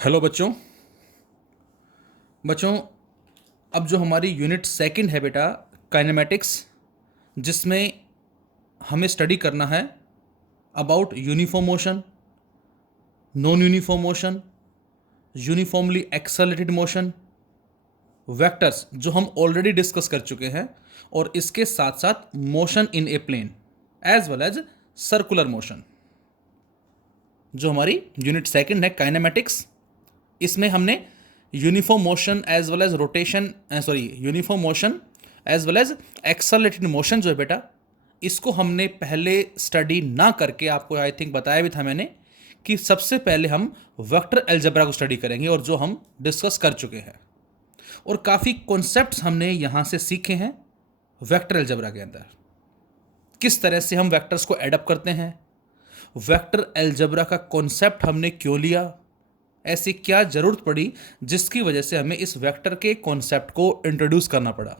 Hello बच्चों। बच्चों, अब जो हमारी यूनिट सेकंड है बेटा, काइनेमेटिक्स, जिसमें हमें स्टडी करना है about uniform motion, non uniform motion, uniformly accelerated motion, vectors जो हम ऑलरेडी डिस्कस कर चुके हैं, और इसके साथ साथ motion in a plane as well as circular motion. जो हमारी यूनिट सेकंड है काइनेमेटिक्स, इसमें हमने uniform motion as well as rotation uniform motion as well as accelerated motion जो है बेटा, इसको हमने पहले स्टडी ना करके आपको आई थिंक बताया भी था मैंने कि सबसे पहले हम वेक्टर अलजेब्रा को स्टडी करेंगे, और जो हम डिस्कस कर चुके हैं, और काफ़ी कॉन्सेप्ट्स हमने यहाँ से सीखे हैं वेक्टर अलजेब्रा के अंदर। किस तरह से हम वेक्टर्स को एडअप करते हैं, वेक्टर अलजेब्रा का कॉन्सेप्ट हमने क्यों लिया, ऐसी क्या जरूरत पड़ी जिसकी वजह से हमें इस वेक्टर के कॉन्सेप्ट को इंट्रोड्यूस करना पड़ा।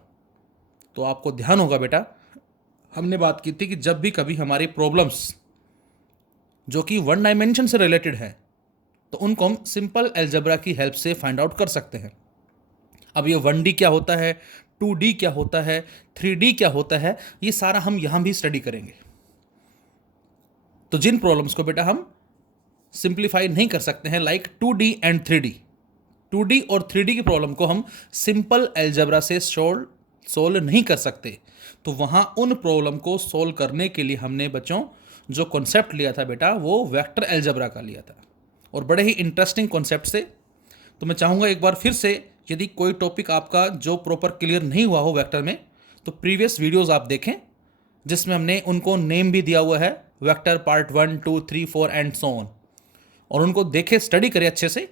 तो आपको ध्यान होगा बेटा, हमने बात की थी कि जब भी कभी हमारी प्रॉब्लम्स जो कि वन डायमेंशन से रिलेटेड है, तो उनको हम सिंपल अलजेब्रा की हेल्प से फाइंड आउट कर सकते हैं। अब ये 1D क्या होता है, 2D क्या होता है, 3D क्या होता है, ये सारा हम यहां भी स्टडी करेंगे। तो जिन प्रॉब्लम्स को बेटा हम सिंप्लीफाई नहीं कर सकते हैं, like 2D and 3D, 2D और 3D की प्रॉब्लम को हम सिंपल अलजेब्रा से सोल्व नहीं कर सकते, तो वहाँ उन प्रॉब्लम को सोल्व करने के लिए हमने बच्चों जो कॉन्सेप्ट लिया था बेटा, वो वेक्टर अलजेब्रा का लिया था, और बड़े ही इंटरेस्टिंग कॉन्सेप्ट से। तो मैं चाहूँगा एक बार फिर से, यदि कोई टॉपिक आपका जो प्रॉपर क्लियर नहीं हुआ हो वेक्टर में, तो प्रीवियस वीडियोज़ आप देखें, जिसमें हमने उनको नेम भी दिया हुआ है, vector part 1, 2, 3, 4 and so on, और उनको देखे, स्टडी करें अच्छे से।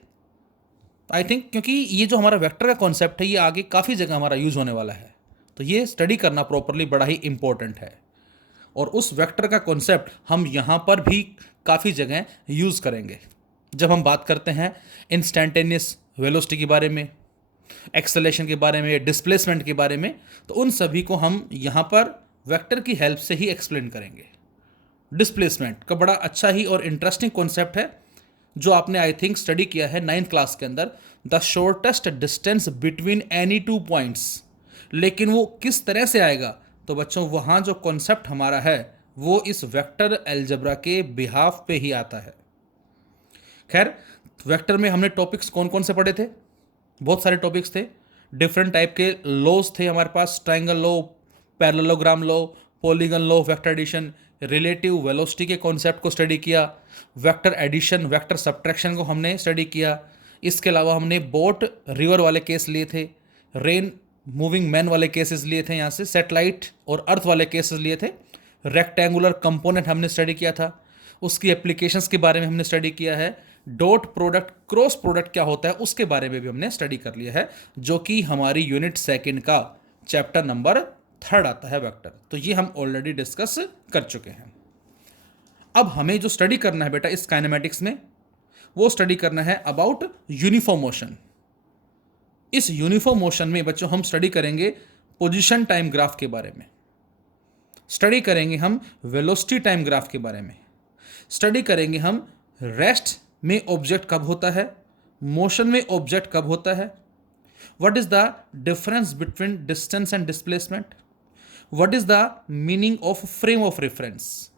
आई थिंक क्योंकि ये जो हमारा वेक्टर का कॉन्सेप्ट है, ये आगे काफ़ी जगह हमारा यूज होने वाला है, तो ये स्टडी करना प्रॉपरली बड़ा ही इंपॉर्टेंट है, और उस वेक्टर का कॉन्सेप्ट हम यहाँ पर भी काफ़ी जगह यूज़ करेंगे। जब हम बात करते हैं इंस्टैंटेनियस वेलोसिटी के बारे में, एक्सेलेरेशन के बारे में, डिस्प्लेसमेंट के बारे में, तो उन सभी को हम यहाँ पर वेक्टर की हेल्प से ही एक्सप्लेन करेंगे। डिस्प्लेसमेंट का बड़ा अच्छा ही और इंटरेस्टिंग कॉन्सेप्ट है, जो आपने आई थिंक स्टडी किया है 9th क्लास के अंदर, the shortest distance between any two points. लेकिन वो किस तरह से आएगा, तो बच्चों वहाँ जो कॉन्सेप्ट हमारा है वो इस वेक्टर अलजेब्रा के बिहाफ पे ही आता है। खैर, वेक्टर में हमने टॉपिक्स कौन कौन से पढ़े थे? बहुत सारे टॉपिक्स थे, डिफरेंट टाइप के लॉज थे हमारे पास, triangle law, parallelogram law, polygon law, vector addition, relative velocity के कॉन्सेप्ट को स्टडी किया, वेक्टर एडिशन, वेक्टर सब्ट्रैक्शन को हमने स्टडी किया। इसके अलावा हमने बोट रिवर वाले केस लिए थे, रेन मूविंग मैन वाले केसेस लिए थे, यहाँ से सैटेलाइट और अर्थ वाले केसेस लिए थे, रेक्टेंगुलर कंपोनेंट हमने स्टडी किया था, उसकी एप्लीकेशंस के बारे में हमने स्टडी किया है, डॉट प्रोडक्ट, क्रॉस प्रोडक्ट क्या होता है उसके बारे में भी हमने स्टडी कर लिया है, जो कि हमारी यूनिट सेकंड का चैप्टर नंबर 3 आता है वेक्टर। तो ये हम ऑलरेडी डिस्कस कर चुके हैं। अब हमें जो स्टडी करना है बेटा इस काइनेमेटिक्स में, वो स्टडी करना है अबाउट यूनिफॉर्म मोशन। इस यूनिफॉर्म मोशन में बच्चों हम स्टडी करेंगे पोजीशन टाइम ग्राफ के बारे में, स्टडी करेंगे हम वेलोसिटी टाइम ग्राफ के बारे में, स्टडी करेंगे हम रेस्ट में ऑब्जेक्ट कब होता है, मोशन में ऑब्जेक्ट कब होता है, what is the difference between distance and displacement, what is the meaning of frame of reference.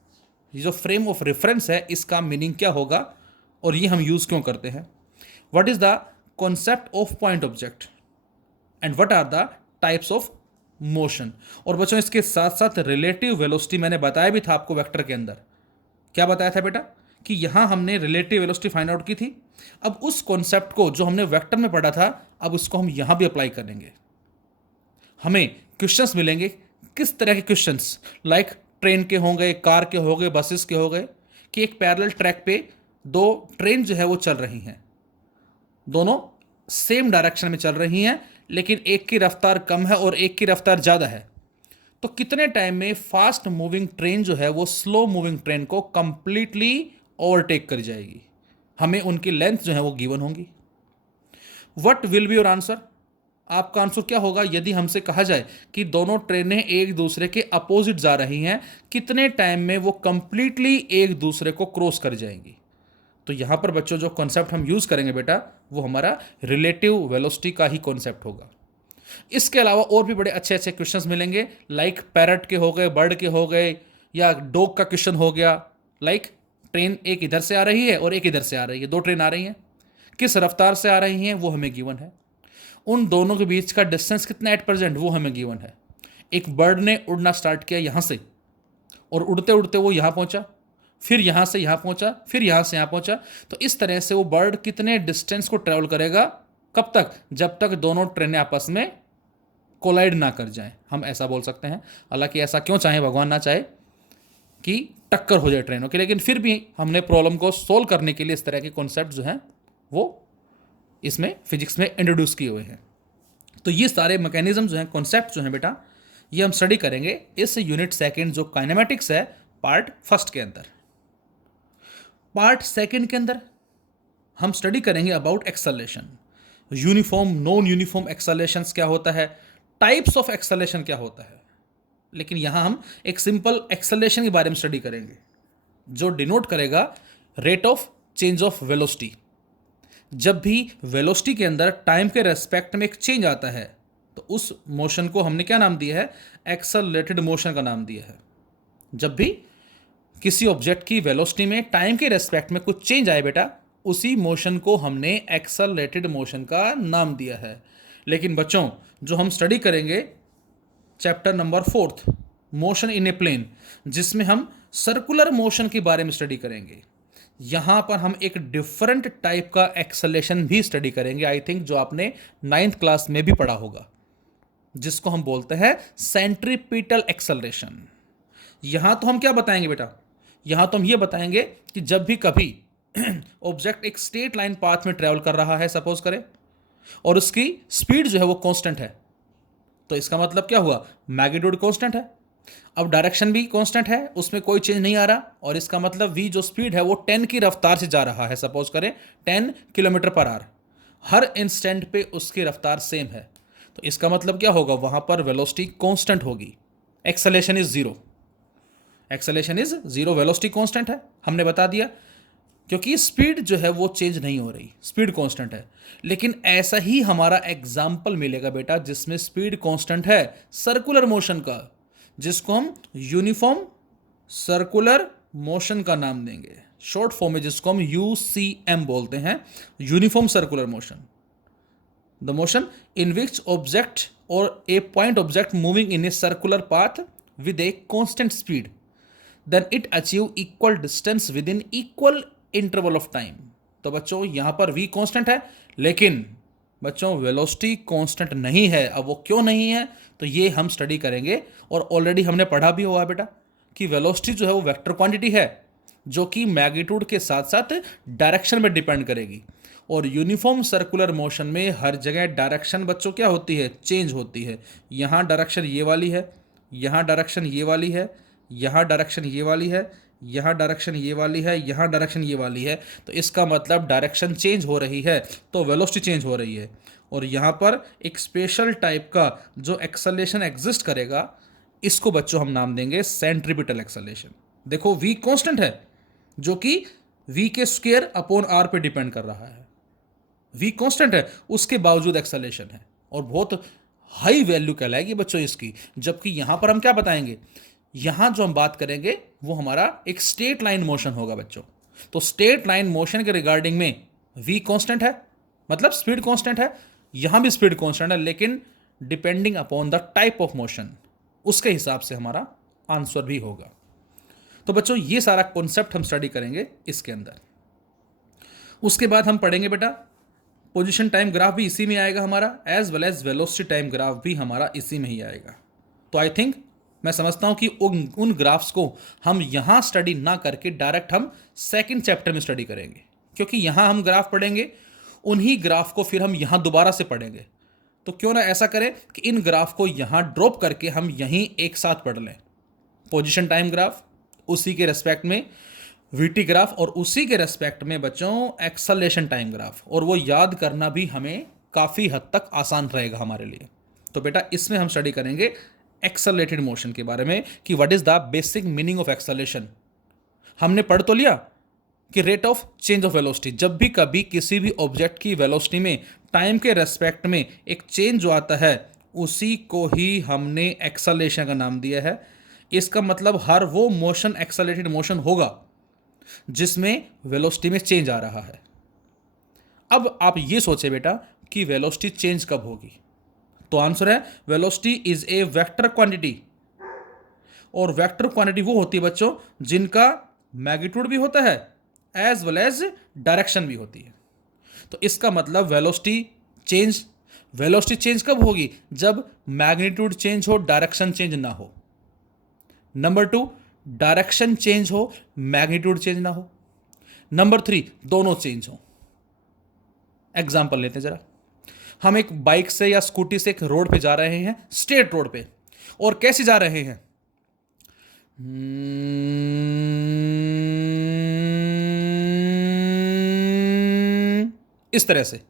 ये जो फ्रेम ऑफ रेफरेंस है इसका मीनिंग क्या होगा और ये हम यूज क्यों करते हैं, what is the concept of point object, and what are the types of motion. और बच्चों इसके साथ साथ रिलेटिव वेलोसिटी मैंने बताया भी था आपको वेक्टर के अंदर। क्या बताया था बेटा कि यहां हमने रिलेटिव वेलोसिटी फाइंड आउट की थी। अब उस कॉन्सेप्ट को जो हमने वेक्टर में पढ़ा था, अब उसको हम यहां भी अप्लाई करेंगे। हमें क्वेश्चंस मिलेंगे, किस तरह के क्वेश्चंस, लाइक ट्रेन के हो गए, कार के हो गए, बसेस के हो गए, कि एक पैरेलल ट्रैक पे दो ट्रेन जो है वो चल रही हैं, दोनों सेम डायरेक्शन में चल रही हैं, लेकिन एक की रफ्तार कम है और एक की रफ्तार ज़्यादा है। तो कितने टाइम में फास्ट मूविंग ट्रेन जो है वो स्लो मूविंग ट्रेन को कंप्लीटली ओवरटेक कर जाएगी। हमें उनकी लेंथ जो है वो गिवन होंगी। What will be your answer, आपका आंसर क्या होगा यदि हमसे कहा जाए कि दोनों ट्रेनें एक दूसरे के अपोजिट जा रही हैं, कितने टाइम में वो कंप्लीटली एक दूसरे को क्रॉस कर जाएंगी। तो यहाँ पर बच्चों जो कॉन्सेप्ट हम यूज़ करेंगे बेटा वो हमारा रिलेटिव वेलोसिटी का ही कॉन्सेप्ट होगा। इसके अलावा और भी बड़े अच्छे अच्छे क्वेश्चंस मिलेंगे, लाइक पैरट के हो गए, बर्ड के हो गए, या डॉग का क्वेश्चन हो गया, लाइक ट्रेन एक इधर से आ रही है और एक इधर से आ रही है, दो ट्रेन आ रही हैं, किस रफ्तार से आ रही हैं वो हमें गिवन है, उन दोनों के बीच का डिस्टेंस कितना एट प्रेजेंट वो हमें गिवन है। एक बर्ड ने उड़ना स्टार्ट किया यहाँ से और उड़ते उड़ते वो यहाँ पहुँचा, फिर यहाँ से यहाँ पहुँचा, फिर यहाँ से यहाँ पहुँचा, तो इस तरह से वो बर्ड कितने डिस्टेंस को ट्रैवल करेगा, कब तक, जब तक दोनों ट्रेनें आपस में कोलाइड ना कर जाएं, हम ऐसा बोल सकते हैं। हालांकि ऐसा क्यों चाहे, भगवान ना चाहे कि टक्कर हो जाए ट्रेनों की, लेकिन फिर भी हमने प्रॉब्लम को सोल्व करने के लिए इस तरह के कॉन्सेप्ट जो हैं वो इसमें फिजिक्स में इंट्रोड्यूस किए हुए हैं। तो ये सारे मैकेनिज्म जो हैं, कॉन्सेप्ट जो हैं बेटा, ये हम स्टडी करेंगे इस यूनिट सेकेंड जो काइनेमेटिक्स है पार्ट फर्स्ट के अंदर। पार्ट सेकेंड के अंदर हम स्टडी करेंगे about acceleration, uniform non uniform accelerations क्या होता है, टाइप्स ऑफ एक्सेलरेशन क्या होता है। लेकिन यहां हम एक सिंपल एक्सेलरेशन के बारे में स्टडी करेंगे जो डिनोट करेगा rate of change of velocity. जब भी वेलोसिटी के अंदर टाइम के रेस्पेक्ट में एक चेंज आता है तो उस मोशन को हमने क्या नाम दिया है, एक्सेलरेटेड मोशन का नाम दिया है। जब भी किसी ऑब्जेक्ट की वेलोसिटी में टाइम के रेस्पेक्ट में कुछ चेंज आए बेटा, उसी मोशन को हमने एक्सेलरेटेड मोशन का नाम दिया है। लेकिन बच्चों जो हम स्टडी करेंगे chapter number 4 motion in a plane, जिसमें हम सर्कुलर मोशन के बारे में स्टडी करेंगे, यहाँ पर हम एक डिफरेंट टाइप का एक्सेलरेशन भी स्टडी करेंगे, आई थिंक जो आपने 9th क्लास में भी पढ़ा होगा, जिसको हम बोलते हैं सेंट्रीपिटल एक्सेलरेशन। यहाँ तो हम क्या बताएंगे बेटा, यहाँ तो हम ये बताएंगे कि जब भी कभी ऑब्जेक्ट एक स्ट्रेट लाइन पाथ में ट्रेवल कर रहा है सपोज करें, और उसकी स्पीड जो है वो कांस्टेंट है, तो इसका मतलब क्या हुआ, मैग्नीट्यूड कांस्टेंट है। अब डायरेक्शन भी कांस्टेंट है, उसमें कोई चेंज नहीं आ रहा, और इसका मतलब v जो स्पीड है वो 10 की रफ्तार से जा रहा है, सपोज करें 10 किलोमीटर पर आवर, हर इंस्टेंट पे उसकी रफ्तार सेम है, तो इसका मतलब क्या होगा, वहां पर वेलोसिटी कांस्टेंट होगी, acceleration is zero, acceleration is zero, velocity constant है, हमने बता दिया, क्योंकि स्पीड जो है वो चेंज नहीं हो रही, स्पीड कांस्टेंट है। लेकिन ऐसा ही हमारा एग्जाम्पल मिलेगा बेटा जिसमें स्पीड कांस्टेंट है सर्कुलर मोशन का, जिसको हम यूनिफॉर्म सर्कुलर मोशन का नाम देंगे, शॉर्ट फॉर्म में जिसको हम यूसीएम बोलते हैं, uniform circular motion. The motion in which object or a point object moving in a circular path with a constant speed, then it achieve equal distance within equal interval of time. तो बच्चों यहां पर v constant है, लेकिन बच्चों velocity constant नहीं है। अब वो क्यों नहीं है, तो ये हम स्टडी करेंगे, और ऑलरेडी हमने पढ़ा भी हुआ बेटा कि वेलोसिटी जो है वो वेक्टर क्वांटिटी है, जो कि मैग्नीट्यूड के साथ साथ डायरेक्शन में डिपेंड करेगी, और यूनिफॉर्म सर्कुलर मोशन में हर जगह डायरेक्शन बच्चों क्या होती है, चेंज होती है। यहाँ डायरेक्शन ये वाली है, यहाँ डायरेक्शन ये वाली है, यहाँ डायरेक्शन ये वाली है, यहाँ डायरेक्शन ये वाली है, यहाँ डायरेक्शन ये वाली है, तो इसका मतलब डायरेक्शन चेंज हो रही है तो वेलोसिटी चेंज हो रही है। और यहाँ पर एक स्पेशल टाइप का जो एक्सेलरेशन एग्जिस्ट करेगा, इसको बच्चों हम नाम देंगे सेंट्रीपिटल एक्सेलरेशन। देखो v कांस्टेंट है, जो कि v के स्क्वायर अपॉन r पे डिपेंड कर रहा है, v कांस्टेंट है, उसके बावजूद एक्सेलरेशन है, और बहुत हाई वैल्यू कहलाएगी बच्चों इसकी। जबकि यहाँ पर हम क्या बताएंगे, यहां जो हम बात करेंगे वो हमारा एक स्ट्रेट लाइन मोशन होगा बच्चों। तो स्ट्रेट लाइन मोशन के रिगार्डिंग में v कांस्टेंट है, मतलब स्पीड कांस्टेंट है, यहां भी स्पीड कांस्टेंट है, लेकिन depending upon the type of motion उसके हिसाब से हमारा आंसर भी होगा। तो बच्चों ये सारा कॉन्सेप्ट हम स्टडी करेंगे इसके अंदर। उसके बाद हम पढ़ेंगे बेटा पोजीशन टाइम ग्राफ भी इसी में आएगा हमारा, as well as velocity time graph भी हमारा इसी में ही आएगा। तो आई थिंक मैं समझता हूं कि उन ग्राफ्स को हम यहां स्टडी ना करके डायरेक्ट हम सेकंड चैप्टर में स्टडी करेंगे, क्योंकि यहां हम ग्राफ पढ़ेंगे, उन्हीं ग्राफ को फिर हम यहां दोबारा से पढ़ेंगे। तो क्यों ना ऐसा करें कि इन ग्राफ को यहां ड्रॉप करके हम यहीं एक साथ पढ़ लें, पोजीशन टाइम ग्राफ, उसी के रेस्पेक्ट में वीटी ग्राफ, और उसी के रेस्पेक्ट में बच्चों एक्सेलरेशन टाइम ग्राफ, और वो याद करना भी हमें काफ़ी हद तक आसान रहेगा हमारे लिए। तो बेटा इसमें हम स्टडी करेंगे एक्सेलरेटेड मोशन के बारे में कि what is the basic meaning of acceleration. हमने पढ़ तो लिया कि rate of change of velocity, जब भी कभी किसी भी ऑब्जेक्ट की वेलोसिटी में टाइम के रेस्पेक्ट में एक चेंज जो आता है उसी को ही हमने एक्सेलरेशन का नाम दिया है। इसका मतलब हर वो मोशन एक्सेलरेटेड मोशन होगा जिसमें वेलोसिटी में चेंज आ रहा है। अब आप ये सोचे बेटा कि वेलोसिटी चेंज कब होगी, तो आंसर है velocity is a vector quantity, और वेक्टर क्वांटिटी वो होती है बच्चों जिनका मैग्नीट्यूड भी होता है एज वेल एज डायरेक्शन भी होती है। तो इसका मतलब वेलोसिटी चेंज कब होगी, जब मैग्नीट्यूड चेंज हो डायरेक्शन चेंज ना हो। नंबर 2, डायरेक्शन चेंज हो मैग्नीट्यूड चेंज ना हो। नंबर 3, दोनों चेंज हो। एग्जाम्पल लेते हैं जरा, हम एक बाइक से या स्कूटी से एक रोड पे जा रहे हैं, स्ट्रेट रोड पे, और कैसे जा रहे हैं, इस तरह से।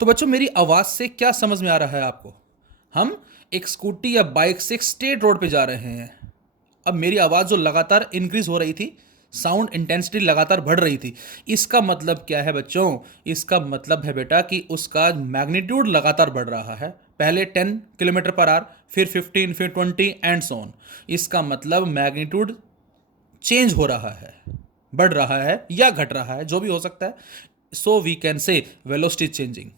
तो बच्चों मेरी आवाज से क्या समझ में आ रहा है आपको, हम एक स्कूटी या बाइक से एक स्ट्रेट रोड पे जा रहे हैं। अब मेरी आवाज जो लगातार इंक्रीज हो रही थी, साउंड इंटेंसिटी लगातार बढ़ रही थी, इसका मतलब क्या है बच्चों, इसका मतलब है बेटा कि उसका मैग्नीट्यूड लगातार बढ़ रहा है। पहले 10 किलोमीटर पर आवर, फिर 15, फिर 20 एंड सो ऑन। इसका मतलब मैग्नीट्यूड चेंज हो रहा है, बढ़ रहा है या घट रहा है, जो भी हो सकता है। So we can say velocity changing,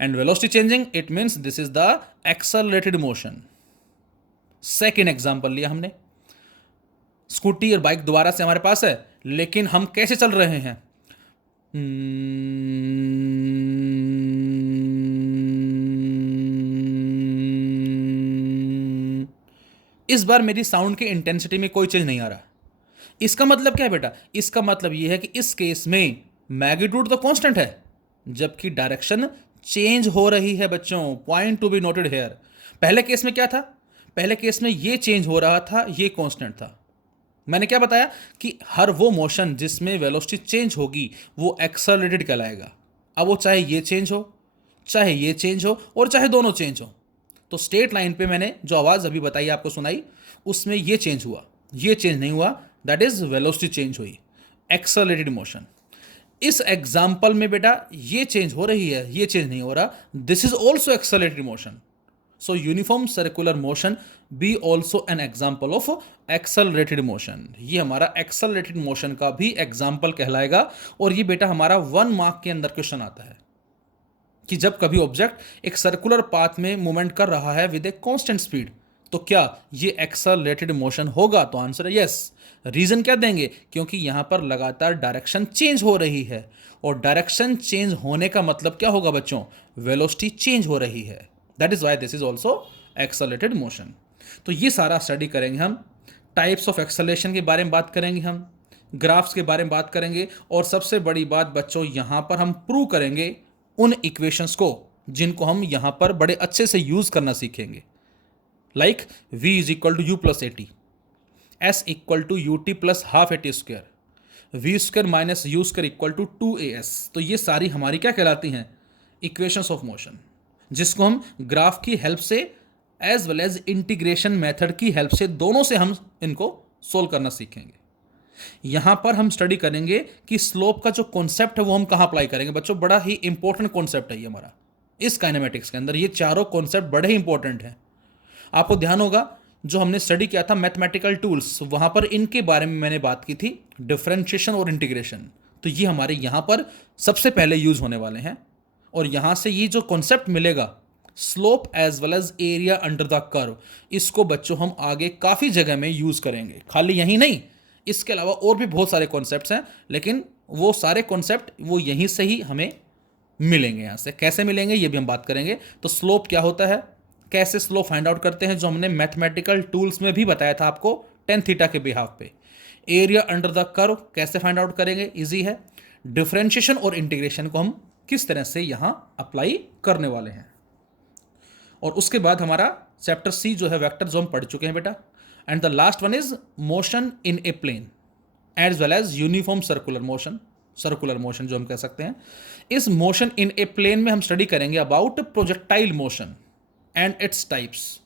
and velocity changing it means this is the accelerated motion. Second example लिया हमने, स्कूटी और बाइक दोबारा से हमारे पास है, लेकिन हम कैसे चल रहे हैं, इस बार मेरी साउंड की इंटेंसिटी में कोई चेंज नहीं आ रहा। इसका मतलब क्या है बेटा, इसका मतलब यह है कि इस केस में मैग्नीट्यूड तो कांस्टेंट है, जबकि डायरेक्शन चेंज हो रही है बच्चों। Point to be noted here. पहले केस में क्या था, पहले केस में ये चेंज हो रहा था, ये कांस्टेंट था। मैंने क्या बताया कि हर वो मोशन जिसमें वेलोसिटी चेंज होगी वो एक्सेलरेटेड कहलाएगा। अब वो चाहे ये चेंज हो, चाहे ये चेंज हो, और चाहे दोनों चेंज हो। तो स्ट्रेट लाइन पे मैंने जो आवाज़ अभी बताई आपको सुनाई, उसमें ये चेंज हुआ, ये चेंज नहीं हुआ, दैट इज वेलोसिटी चेंज हुई, एक्सेलरेटेड मोशन। इस एग्जाम्पल में बेटा ये चेंज हो रही है, ये चेंज नहीं हो रहा, this is also accelerated motion. So uniform circular motion be also an example of accelerated motion। ये हमारा accelerated motion का भी example कहलाएगा। और ये बेटा हमारा 1 मार्क के अंदर क्वेश्चन आता है कि जब कभी ऑब्जेक्ट एक सर्कुलर पाथ में मूवमेंट कर रहा है विद ए कांस्टेंट स्पीड, तो क्या ये एक्सेलरेटेड मोशन होगा, तो आंसर है यस। रीजन क्या देंगे, क्योंकि यहां पर लगातार डायरेक्शन चेंज हो रही है, और डायरेक्शन चेंज होने का मतलब क्या होगा बच्चों, वेलोसिटी चेंज हो रही है। That is why this is also accelerated motion. तो ये सारा स्टडी करेंगे हम, टाइप्स ऑफ एक्सेलरेशन के बारे में बात करेंगे, हम ग्राफ्स के बारे में बात करेंगे, और सबसे बड़ी बात बच्चों यहाँ पर हम प्रूव करेंगे उन इक्वेशंस को जिनको हम यहाँ पर बड़े अच्छे से यूज करना सीखेंगे। Like v is equal to u plus a t, s equal to u t plus half a t square, v square minus u square equal to 2as। तो ये सारी हमारी क्या कहलाती हैं, इक्वेशंस ऑफ मोशन, जिसको हम ग्राफ की हेल्प से as well as integration method की हेल्प से, दोनों से हम इनको सोल्व करना सीखेंगे। यहां पर हम स्टडी करेंगे कि स्लोप का जो कॉन्सेप्ट है वो हम कहां अप्लाई करेंगे। बच्चों बड़ा ही इंपॉर्टेंट कॉन्सेप्ट है ये हमारा इस काइनेमेटिक्स के अंदर, ये चारों कॉन्सेप्ट बड़े ही इंपॉर्टेंट हैं। आपको ध्यान होगा जो हमने स्टडी किया था मैथमेटिकल टूल्स, वहां पर इनके बारे में मैंने बात की थी, डिफरेंशिएशन और इंटीग्रेशन। तो ये हमारे यहां पर सबसे पहले यूज होने वाले हैं, और यहां से ये जो कॉन्सेप्ट मिलेगा slope as well as area under the curve, इसको बच्चों हम आगे काफ़ी जगह में यूज़ करेंगे। खाली यही नहीं, इसके अलावा और भी बहुत सारे कॉन्सेप्ट्स हैं, लेकिन वो सारे कॉन्सेप्ट वो यहीं से ही हमें मिलेंगे। यहाँ से कैसे मिलेंगे ये भी हम बात करेंगे। तो स्लोप क्या होता है, कैसे स्लोप फाइंड आउट करते हैं, जो हमने मैथमेटिकल टूल्स में भी बताया था आपको टेन थीटा के बिहाफ पे। एरिया अंडर द कर्व कैसे फाइंड आउट करेंगे, इजी है। डिफरेंशिएशन और इंटीग्रेशन को हम किस तरह से यहाँ अप्लाई करने वाले हैं। और उसके बाद हमारा चैप्टर सी जो है वेक्टर, जो हम पढ़ चुके हैं बेटा। And the last one is motion in a plane as well as uniform circular motion जो हम कह सकते हैं। इस मोशन इन ए प्लेन में हम स्टडी करेंगे about projectile motion and its types.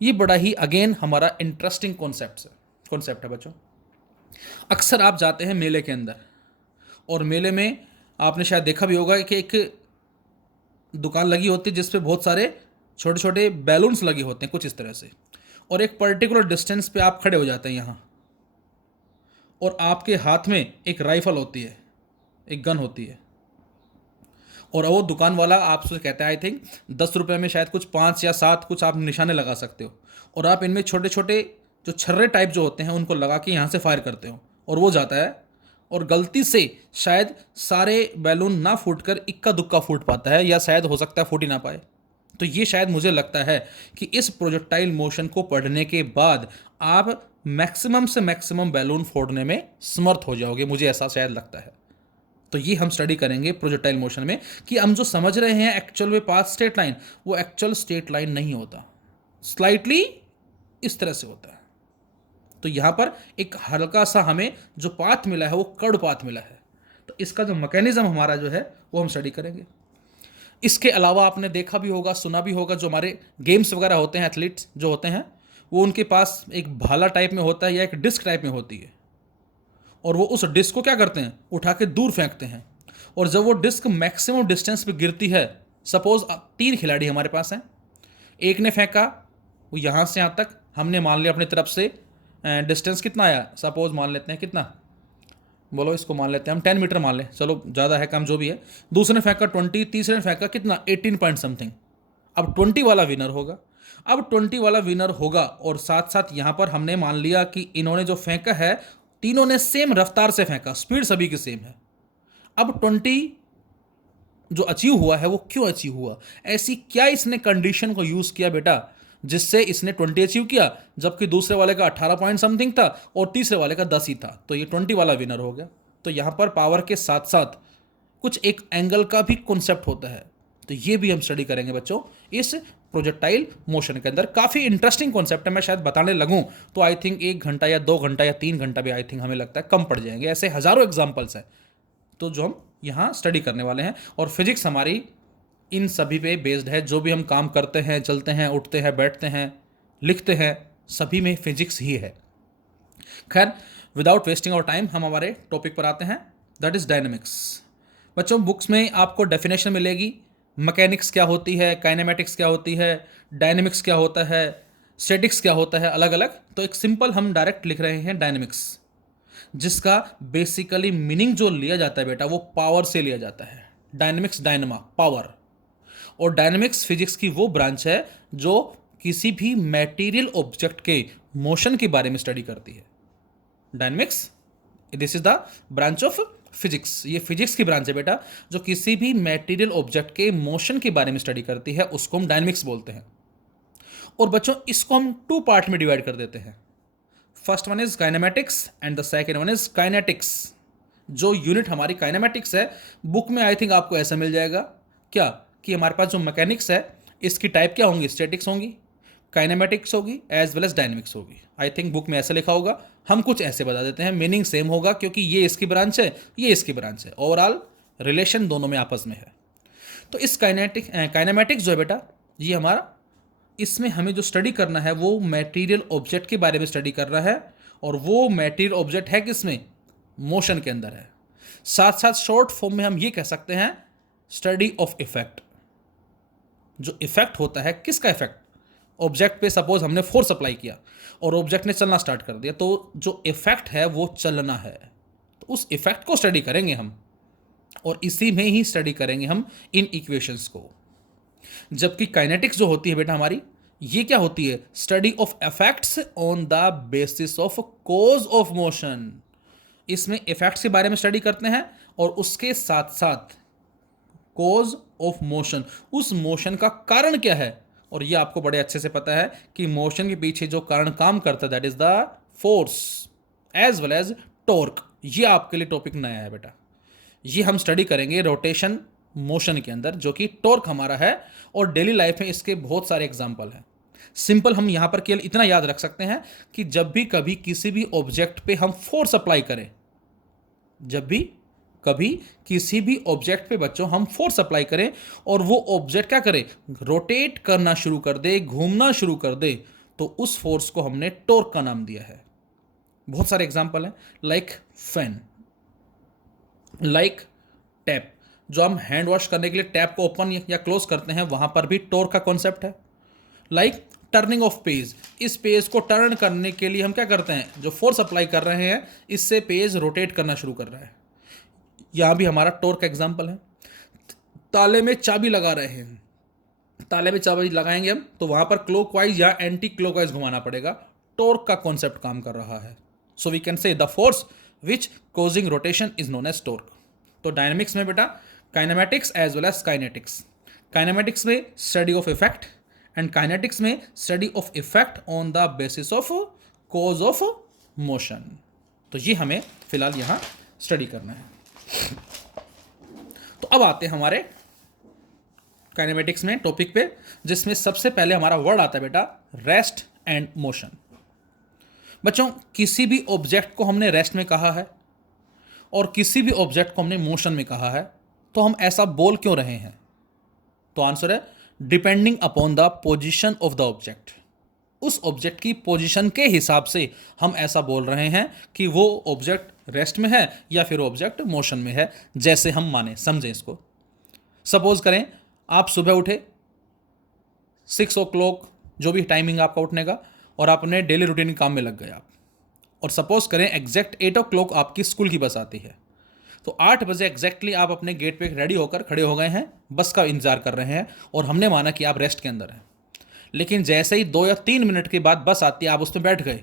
ये बड़ा ही अगेन हमारा इंटरेस्टिंग कॉन्सेप्ट है बच्चों। अक्सर आप जाते हैं मेले के अंदर, और मेले में आपने शायद देखा भी होगा कि एक दुकान लगी होती है जिस पे बहुत सारे छोटे छोटे बैलून्स लगे होते हैं कुछ इस तरह से, और एक पर्टिकुलर डिस्टेंस पे आप खड़े हो जाते हैं यहाँ, और आपके हाथ में एक राइफल होती है, एक गन होती है, और वो दुकान वाला आपसे कहता है आई थिंक 10 रुपये में शायद कुछ 5 या 7 कुछ आप निशाने लगा सकते हो, और आप इनमें छोटे छोटे जो छर्रे टाइप जो होते हैं उनको लगा के यहाँ से फायर करते हो, और वो जाता है, और गलती से शायद सारे बैलून ना फूट कर इक्का दुक्का फूट पाता है, या शायद हो सकता है फूट ही ना पाए। तो ये शायद मुझे लगता है कि इस प्रोजेक्टाइल मोशन को पढ़ने के बाद आप मैक्सिमम से मैक्सिमम बैलून फोड़ने में समर्थ हो जाओगे, मुझे ऐसा शायद लगता है। तो ये हम स्टडी करेंगे प्रोजेक्टाइल मोशन में कि हम जो समझ रहे हैं एक्चुअल में पाथ स्ट्रेट लाइन, वो एक्चुअल स्ट्रेट लाइन नहीं होता, स्लाइटली इस तरह से होता है। तो यहां पर एक हल्का सा हमें जो पाथ मिला है वो कर्व पाथ मिला है, तो इसका जो मैकेनिज्म हमारा जो है वो हम स्टडी करेंगे। इसके अलावा आपने देखा भी होगा, सुना भी होगा, जो हमारे गेम्स वगैरह होते हैं, एथलीट्स जो होते हैं, वो उनके पास एक भाला टाइप में होता है या एक डिस्क टाइप में होती है, और वो उस डिस्क को क्या करते हैं, उठा के दूर फेंकते हैं, और जब वो डिस्क मैक्सिमम डिस्टेंस पे गिरती है, सपोज 3 खिलाड़ी हमारे पास हैं, एक ने फेंका वो यहाँ से यहाँ तक, हमने मान लिया अपनी तरफ से डिस्टेंस कितना आया, सपोज मान लेते हैं कितना, बोलो इसको मान लेते हैं हम 10 मीटर मान लें, चलो ज़्यादा है कम जो भी है। दूसरे ने फेंका 20, तीसरे ने फेंका कितना 18 पॉइंट समथिंग। अब 20 वाला विनर होगा। अब 20 वाला विनर होगा, और साथ साथ यहाँ पर हमने मान लिया कि इन्होंने जो फेंका है तीनों ने सेम रफ्तार से फेंका, स्पीड सभी की सेम है। अब 20 जो अचीव हुआ है वो क्यों अचीव हुआ, ऐसी क्या इसने कंडीशन को यूज़ किया बेटा जिससे इसने 20 अचीव किया, जबकि दूसरे वाले का 18 पॉइंट समथिंग था और तीसरे वाले का 10 ही था, तो ये 20 वाला विनर हो गया। तो यहाँ पर पावर के साथ साथ कुछ एक एंगल का भी कॉन्सेप्ट होता है, तो ये भी हम स्टडी करेंगे बच्चों इस प्रोजेक्टाइल मोशन के अंदर। काफ़ी इंटरेस्टिंग कॉन्सेप्ट है, मैं शायद बताने लगूं तो आई थिंक 1 घंटा या 2 घंटा या 3 घंटा भी आई थिंक हमें लगता है कम पड़ जाएंगे। ऐसे हज़ारों एग्जाम्पल्स हैं तो जो हम यहाँ स्टडी करने वाले हैं, और फिजिक्स हमारी इन सभी पे बेस्ड है। जो भी हम काम करते हैं, चलते हैं, उठते हैं, बैठते हैं, लिखते हैं, सभी में फिजिक्स ही है। खैर, विदाउट वेस्टिंग आवर टाइम हम हमारे टॉपिक पर आते हैं, दैट इज़ डायनेमिक्स। बच्चों बुक्स में आपको डेफिनेशन मिलेगी, मैकेनिक्स क्या होती है, काइनेमेटिक्स क्या होती है, डायनेमिक्स क्या होता है, स्टैटिक्स क्या होता है, अलग अलग। तो एक सिंपल हम डायरेक्ट लिख रहे हैं डायनेमिक्स, जिसका बेसिकली मीनिंग जो लिया जाता है बेटा वो पावर से लिया जाता है। डायनेमिक्स, डायनमा, पावर। और डायनेमिक्स फिजिक्स की वो ब्रांच है जो किसी भी मटेरियल ऑब्जेक्ट के मोशन के बारे में स्टडी करती है। Dynamics, this is the branch of physics, ये फिजिक्स की ब्रांच है बेटा जो किसी भी मटेरियल ऑब्जेक्ट के मोशन के बारे में स्टडी करती है, उसको हम डायनेमिक्स बोलते हैं। और बच्चों इसको हम 2 पार्ट में डिवाइड कर देते हैं। First one is kinematics and the second one is kinetics. जो यूनिट हमारी काइनेमेटिक्स है, बुक में आई थिंक आपको ऐसा मिल जाएगा क्या कि हमारे पास जो मैकेनिक्स है इसकी टाइप क्या होंगी, स्टैटिक्स होंगी, काइनेमेटिक्स होगी, एज वेल एज डायनेमिक्स होगी। आई थिंक बुक में ऐसा लिखा होगा, हम कुछ ऐसे बता देते हैं, मीनिंग सेम होगा क्योंकि ये इसकी ब्रांच है, ये इसकी ब्रांच है, ओवरऑल रिलेशन दोनों में आपस में है। तो इस काइनेमेटिक्स जो है बेटा, ये हमारा, इसमें हमें जो स्टडी करना है वो मटेरियल ऑब्जेक्ट के बारे में स्टडी करना है, और वो मटेरियल ऑब्जेक्ट है किसमें, मोशन के अंदर है। साथ साथ शॉर्ट फॉर्म में हम ये कह सकते हैं स्टडी ऑफ इफेक्ट। जो इफेक्ट होता है, किसका इफेक्ट, ऑब्जेक्ट पे सपोज हमने फोर्स अप्लाई किया और ऑब्जेक्ट ने चलना स्टार्ट कर दिया, तो जो इफेक्ट है वो चलना है, तो उस इफेक्ट को स्टडी करेंगे हम, और इसी में ही स्टडी करेंगे हम इन इक्वेशंस को। जबकि काइनेटिक्स जो होती है बेटा हमारी, ये क्या होती है, study of effects on the basis of cause of motion. इसमें इफेक्ट्स के बारे में स्टडी करते हैं और उसके साथ साथ कॉज ऑफ मोशन, उस मोशन का कारण क्या है। और ये आपको बड़े अच्छे से पता है कि मोशन के पीछे जो कारण काम करता है that is the force as well as torque. ये आपके लिए टॉपिक नया है बेटा, ये हम स्टडी करेंगे रोटेशन मोशन के अंदर, जो कि टॉर्क हमारा है, और डेली लाइफ में इसके बहुत सारे एग्जाम्पल हैं। सिंपल हम यहाँ पर केवल इतना याद रख सकते हैं कि जब भी कभी किसी भी ऑब्जेक्ट पे हम फोर्स अप्लाई करें, जब भी कभी किसी भी ऑब्जेक्ट पे बच्चों हम फोर्स अप्लाई करें और वो ऑब्जेक्ट क्या करे, रोटेट करना शुरू कर दे, घूमना शुरू कर दे, तो उस फोर्स को हमने टॉर्क का नाम दिया है। बहुत सारे एग्जाम्पल हैं, लाइक फैन। लाइक टैप, जो हम हैंड वॉश करने के लिए टैप को ओपन या क्लोज करते हैं, वहां पर भी टॉर्क का कॉन्सेप्ट है। लाइक टर्निंग ऑफ पेज, इस पेज को टर्न करने के लिए हम क्या करते हैं, जो फोर्स अप्लाई कर रहे हैं इससे पेज रोटेट करना शुरू कर रहा है। यहां भी हमारा टॉर्क का एग्जाम्पल है। ताले में चाबी लगा रहे हैं, ताले में चाबी लगाएंगे हम तो वहां पर क्लॉकवाइज या एंटी क्लॉकवाइज घुमाना पड़ेगा, टॉर्क का कॉन्सेप्ट काम कर रहा है। So we can say the force which causing rotation is known as torque. तो डायनेमिक्स में बेटा kinematics as well as kinetics. Kinematics में study of effect and kinetics में study of effect on the basis of cause of motion. तो ये हमें फिलहाल यहां स्टडी करना है। तो अब आते हैं हमारे काइनेमेटिक्स में टॉपिक पे, जिसमें सबसे पहले हमारा वर्ड आता है बेटा रेस्ट एंड मोशन। बच्चों, किसी भी ऑब्जेक्ट को हमने रेस्ट में कहा है और किसी भी ऑब्जेक्ट को हमने मोशन में कहा है, तो हम ऐसा बोल क्यों रहे हैं? तो आंसर है depending upon the position of the object. उस ऑब्जेक्ट की पोजीशन के हिसाब से हम ऐसा बोल रहे हैं कि वो ऑब्जेक्ट रेस्ट में है या फिर ऑब्जेक्ट मोशन में है। जैसे हम माने, समझें इसको। सपोज करें आप सुबह उठे 6 o'clock, जो भी टाइमिंग आपका उठने का, और आप अपने डेली रूटीन काम में लग गए आप, और सपोज करें एग्जैक्ट 8 o'clock आपकी स्कूल की बस आती है, तो 8 बजे एग्जैक्टली आप अपने गेट पे रेडी होकर खड़े हो गए हैं, बस का इंतजार कर रहे हैं, और हमने माना कि आप रेस्ट के अंदर हैं। लेकिन जैसे ही 2 या 3 मिनट के बाद बस आती है, आप उसमें बैठ गए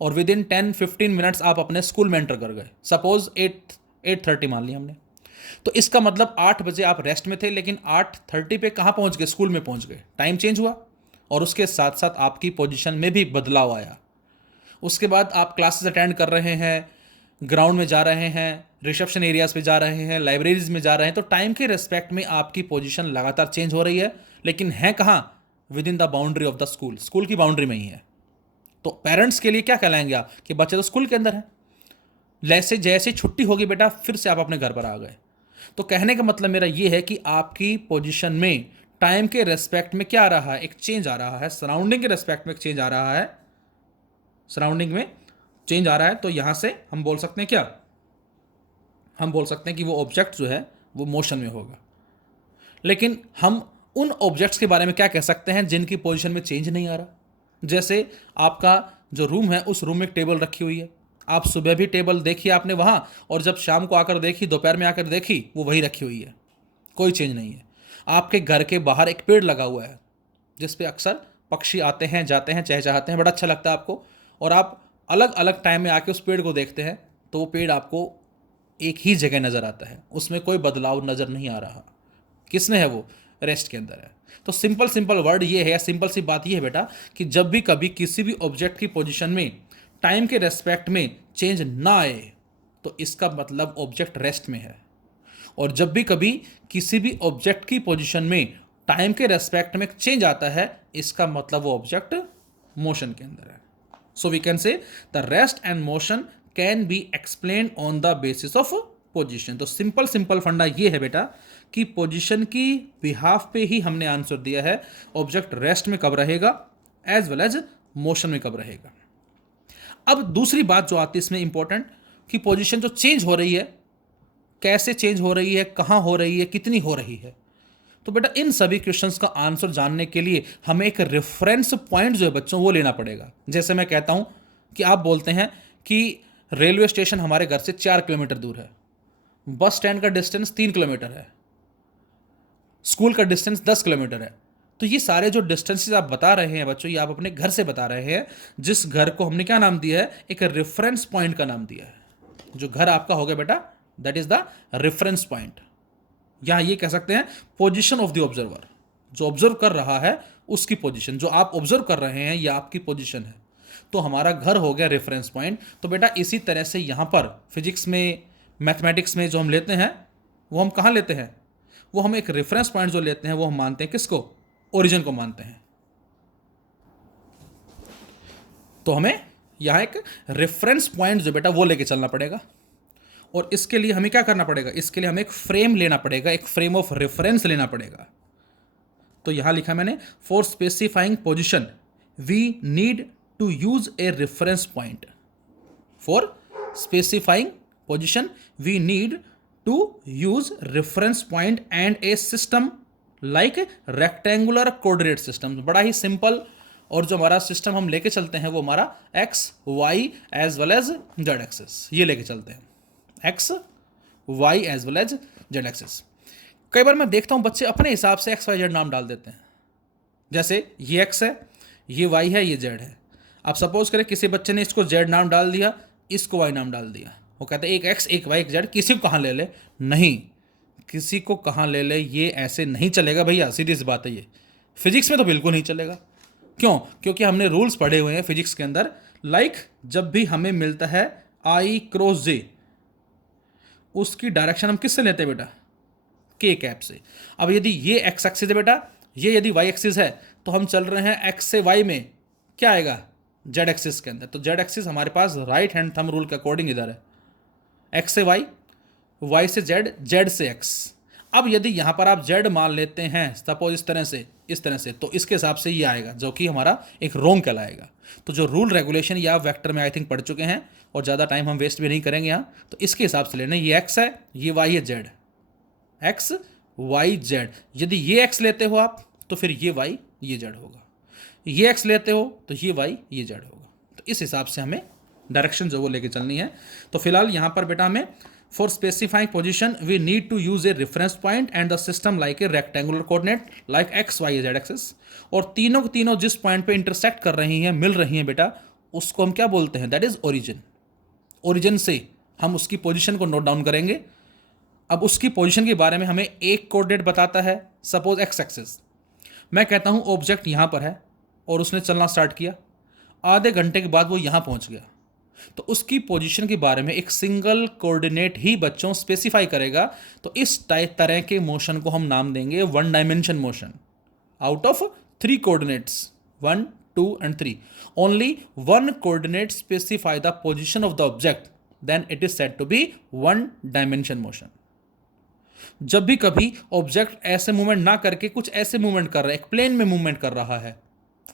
और विद इन 10-15 मिनट्स आप अपने स्कूल में एंटर कर गए। सपोज 8:30 मान लिया हमने, तो इसका मतलब 8 बजे आप रेस्ट में थे, लेकिन 8:30 पे कहाँ पहुँच गए? स्कूल में पहुँच गए। टाइम चेंज हुआ और उसके साथ साथ आपकी पोजीशन में भी बदलाव आया। उसके बाद आप क्लासेस अटेंड कर रहे हैं, ग्राउंड में जा रहे हैं, रिसेप्शन एरियाज पे जा रहे हैं, लाइब्रेरीज में जा रहे हैं, तो टाइम के रेस्पेक्ट में आपकी पोजीशन लगातार चेंज हो रही है, लेकिन है कहाँ? With in the boundary of the school, school की बाउंड्री में ही है। तो पेरेंट्स के लिए क्या कहलाएंगे आप कि बच्चे तो स्कूल के अंदर है। जैसे जैसे छुट्टी होगी बेटा, फिर से आप अपने घर पर आ गए। तो कहने का मतलब मेरा ये है कि आपकी पोजीशन में टाइम के रेस्पेक्ट में क्या आ रहा है? एक चेंज आ रहा है। सराउंडिंग के रेस्पेक्ट में एक चेंज आ रहा है, सराउंडिंग में चेंज आ रहा है। तो यहां से हम बोल सकते हैं क्या? हम बोल सकते हैं कि वो ऑब्जेक्ट जो है वो मोशन में होगा। लेकिन हम उन ऑब्जेक्ट्स के बारे में क्या कह सकते हैं जिनकी पोजीशन में चेंज नहीं आ रहा? जैसे आपका जो रूम है, उस रूम में एक टेबल रखी हुई है, आप सुबह भी टेबल देखी आपने वहाँ, और जब शाम को आकर देखी, दोपहर में आकर देखी, वो वही रखी हुई है, कोई चेंज नहीं है। आपके घर के बाहर एक पेड़ लगा हुआ है जिस पे अक्सर पक्षी आते हैं, जाते हैं, चहचहाते हैं, बड़ा अच्छा लगता है आपको, और आप अलग अलग टाइम में आके उस पेड़ को देखते हैं, तो वो पेड़ आपको एक ही जगह नज़र आता है, उसमें कोई बदलाव नज़र नहीं आ रहा। किसमें है वो? रेस्ट के अंदर है। तो सिंपल सिंपल वर्ड ये है, या सिंपल सी बात ये है बेटा, कि जब भी कभी किसी भी ऑब्जेक्ट की पोजीशन में टाइम के रेस्पेक्ट में चेंज ना आए, तो इसका मतलब ऑब्जेक्ट रेस्ट में है। और जब भी कभी किसी भी ऑब्जेक्ट की पोजीशन में टाइम के रेस्पेक्ट में चेंज आता है, इसका मतलब वो ऑब्जेक्ट मोशन के अंदर है। So we can say the rest and motion can be explain on the basis of position. तो सिंपल सिंपल फंडा ये है बेटा कि पोजीशन की बिहाफ पे ही हमने आंसर दिया है, ऑब्जेक्ट रेस्ट में कब रहेगा एज वेल एज मोशन में कब रहेगा। अब दूसरी बात जो आती है इसमें इंपॉर्टेंट, कि पोजीशन जो चेंज हो रही है, कैसे चेंज हो रही है, कहाँ हो रही है, कितनी हो रही है। तो बेटा इन सभी क्वेश्चंस का आंसर जानने के लिए हमें एक रेफरेंस पॉइंट जो है बच्चों वो लेना पड़ेगा। जैसे मैं कहता हूं कि आप बोलते हैं कि रेलवे स्टेशन हमारे घर से 4 किलोमीटर दूर है, बस स्टैंड का डिस्टेंस 3 किलोमीटर है, स्कूल का डिस्टेंस 10 किलोमीटर है। तो ये सारे जो डिस्टेंसेस आप बता रहे हैं बच्चों, ये आप अपने घर से बता रहे हैं, जिस घर को हमने क्या नाम दिया है? एक रेफरेंस पॉइंट का नाम दिया है। जो घर आपका हो गया बेटा, that is the reference point. यहां ये कह सकते हैं पोजीशन ऑफ द ऑब्जर्वर, जो ऑब्जर्व कर रहा है उसकी पोजीशन, जो आप ऑब्जर्व कर रहे हैं ये आपकी पोजीशन है। तो हमारा घर हो गया रेफरेंस पॉइंट। तो बेटा इसी तरह से यहां पर फिजिक्स में, मैथमेटिक्स में जो हम लेते हैं, वो हम कहां लेते हैं? वो हम एक रेफरेंस पॉइंट जो लेते हैं वो हम मानते हैं किसको? ओरिजिन को मानते हैं। तो हमें यहां एक रेफरेंस पॉइंट जो बेटा वो लेके चलना पड़ेगा, और इसके लिए हमें क्या करना पड़ेगा? इसके लिए हमें एक फ्रेम लेना पड़ेगा, एक फ्रेम ऑफ रेफरेंस लेना पड़ेगा। तो यहां लिखा मैंने, for specifying position we need to use a reference point. For specifying position we need to use reference point and a system like rectangular coordinate system. बड़ा ही सिंपल, और जो हमारा सिस्टम हम लेके चलते हैं वो हमारा x y as well as z axis, ये लेके चलते हैं x y as well as z axis. कई बार मैं देखता हूं बच्चे अपने हिसाब से एक्स वाई जेड नाम डाल देते हैं, जैसे ये एक्स है, ये वाई है, ये जेड है। आप सपोज करें किसी बच्चे ने इसको जेड नाम डाल दिया, इसको वाई नाम डाल दिया, वो कहते हैं एक एक्स एक वाई एक जेड, किसी को कहाँ ले ले? नहीं, किसी को कहाँ ले ले, ये ऐसे नहीं चलेगा भैया, सीधी सी बात है। ये फिजिक्स में तो बिल्कुल नहीं चलेगा। क्यों? क्योंकि हमने रूल्स पढ़े हुए हैं फिजिक्स के अंदर, लाइक जब भी हमें मिलता है आई क्रॉस जे, उसकी डायरेक्शन हम किससे लेते हैं बेटा? के कैप से। अब यदि ये एक्स एक्सिस है बेटा, ये यदि वाई एक्सिस है, तो हम चल रहे हैं एक्स से वाई में, क्या आएगा? जेड एक्सिस के अंदर। तो जेड एक्सिस हमारे पास राइट हैंड थंब रूल के अकॉर्डिंग इधर है, एक्स से वाई, वाई से जेड, जेड से एक्स। अब यदि यहां पर आप जेड मान लेते हैं सपोज इस तरह से, तो इसके हिसाब से ये आएगा, जो कि हमारा एक रोंग कहलाएगा। तो जो रूल रेगुलेशन या वेक्टर में आई थिंक पढ़ चुके हैं, और ज़्यादा टाइम हम वेस्ट भी नहीं करेंगे यहाँ, तो इसके हिसाब से लेना, ये एक्स है, ये वाई है, जेड, एक्स वाई जेड। यदि ये एक्स लेते हो आप, तो फिर ये वाई ये जेड होगा, ये एक्स लेते हो तो ये वाई ये जेड होगा। तो इस हिसाब से हमें डायरेक्शन जो वो लेके चलनी है। तो फिलहाल यहाँ पर बेटा हमें for specifying position we need to use a reference point and the system like a rectangular coordinate like x y z axis. और तीनों जिस पॉइंट पे इंटरसेक्ट कर रही हैं, मिल रही हैं बेटा, उसको हम क्या बोलते हैं? That is origin. ओरिजिन से हम उसकी पोजीशन को नोट डाउन करेंगे। अब उसकी पोजीशन के बारे में हमें एक कोऑर्डिनेट बताता है, सपोज एक्स एक्सिस। मैं कहता हूं ऑब्जेक्ट यहां पर है और उसने चलना स्टार्ट किया, आधे घंटे के बाद वो यहां पहुंच गया, तो उसकी पोजीशन के बारे में एक सिंगल कोऑर्डिनेट ही बच्चों स्पेसिफाई करेगा। तो इस तरह के मोशन को हम नाम देंगे one dimension motion. Out of 3 coordinates 1 2 and 3, only one coordinate specify the position of the object, then it is said to be one dimension motion. जब भी कभी ऑब्जेक्ट ऐसे मूवमेंट ना करके कुछ ऐसे मूवमेंट कर रहा है, एक प्लेन में मूवमेंट कर रहा है,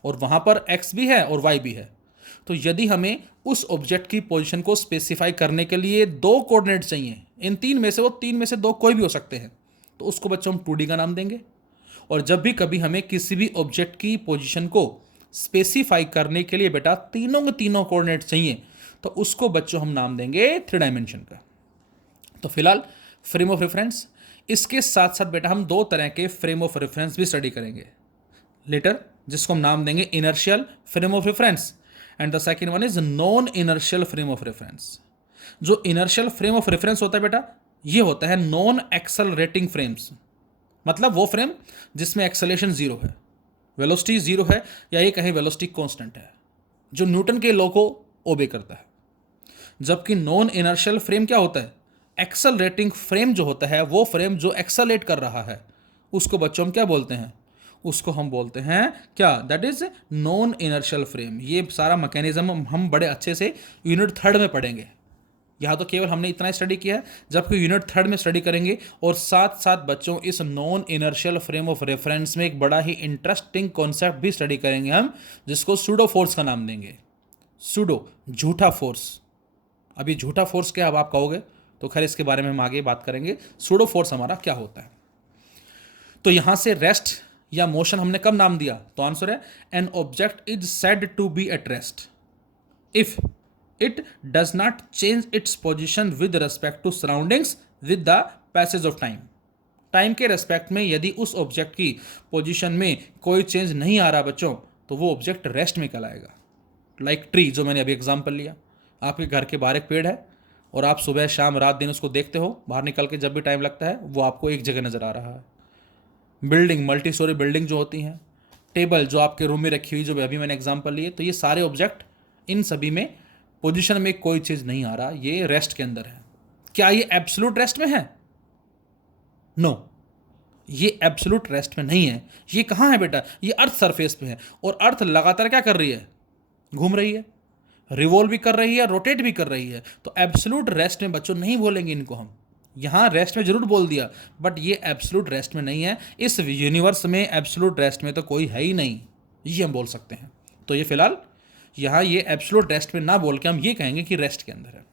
और वहां पर एक्स भी है और वाई भी है, तो यदि हमें उस ऑब्जेक्ट की पोजीशन को स्पेसिफाई करने के लिए 2 कोऑर्डिनेट चाहिए, इन 3 में से, वो 3 में से 2 कोई भी हो सकते हैं, तो उसको बच्चों हम 2D का नाम देंगे। और जब भी कभी हमें किसी भी ऑब्जेक्ट की पोजीशन को स्पेसिफाई करने के लिए बेटा तीनों के तीनों कोऑर्डिनेट चाहिए, तो उसको बच्चों हम नाम देंगे 3 डायमेंशन का। तो फिलहाल फ्रेम ऑफ रेफरेंस, इसके साथ साथ बेटा हम 2 तरह के फ्रेम ऑफ रेफरेंस भी स्टडी करेंगे लेटर, जिसको हम नाम देंगे inertial frame of reference, and the second one is non inertial frame of reference. जो इनर्शियल फ्रेम ऑफ रेफरेंस होता है बेटा, ये होता है नॉन एक्सेलरेटिंग फ्रेम्स, मतलब वो फ्रेम जिसमें एक्सेलेरेशन 0 है, वेलोसिटी 0 है, या ये कहें वेलोसिटी कांस्टेंट है, जो न्यूटन के लॉ को ओबे करता है। जबकि नॉन इनर्शियल फ्रेम क्या होता है? एक्सेलरेटिंग फ्रेम जो होता है, वो फ्रेम जो एक्सेलरेट कर रहा है, उसको बच्चों हम क्या बोलते हैं? उसको हम बोलते हैं क्या? That is non inertial frame. ये सारा मैकेनिज्म हम बड़े अच्छे से यूनिट 3 में पढ़ेंगे। यहाँ तो केवल हमने इतना स्टडी किया है, जबकि यूनिट 3 में स्टडी करेंगे। और साथ साथ बच्चों इस non inertial frame of reference में एक बड़ा ही इंटरेस्टिंग कॉन्सेप्ट भी स्टडी करेंगे हम, जिसको सूडो फोर्स का नाम देंगे। सूडो, झूठा फोर्स। अभी झूठा फोर्स क्या, अब आप कहोगे, तो खैर इसके बारे में हम आगे बात करेंगे। सूडो फोर्स हमारा क्या होता है। तो यहां से रेस्ट या मोशन हमने कब नाम दिया? तो आंसर है an object is said to be at rest if it does not change its position with respect to surroundings with the passage of time. Time के रेस्पेक्ट में यदि उस ऑब्जेक्ट की पोजिशन में कोई चेंज नहीं आ रहा बच्चों, तो वो ऑब्जेक्ट रेस्ट में कहलाएगा। लाइक ट्री, जो मैंने अभी एग्जाम्पल लिया, आपके घर के बाहर एक पेड़ है और आप सुबह शाम रात दिन उसको देखते हो, बाहर निकल के जब भी टाइम लगता है वो आपको एक जगह नज़र आ रहा है। बिल्डिंग, मल्टी स्टोरी बिल्डिंग जो होती हैं, टेबल जो आपके रूम में रखी हुई, जो अभी मैंने एग्जांपल लिए, तो ये सारे ऑब्जेक्ट, इन सभी में पोजीशन में कोई चीज़ नहीं आ रहा, ये रेस्ट के अंदर है। क्या ये एब्सोल्यूट रेस्ट में है? नो, ये एब्सोल्यूट रेस्ट में नहीं है। ये कहाँ है बेटा? ये अर्थ सरफेस पे है, और अर्थ लगातार क्या कर रही है? घूम रही है, रिवॉल्व भी कर रही है, रोटेट भी कर रही है। तो एब्सोल्यूट रेस्ट में बच्चों नहीं बोलेंगे इनको हम। यहाँ रेस्ट में जरूर बोल दिया, बट ये एब्सोल्यूट रेस्ट में नहीं है। इस यूनिवर्स में एब्सोल्यूट रेस्ट में तो कोई है ही नहीं, ये हम बोल सकते हैं। तो ये फिलहाल यहाँ ये एब्सोल्यूट रेस्ट में ना बोल के हम ये कहेंगे कि रेस्ट के अंदर है।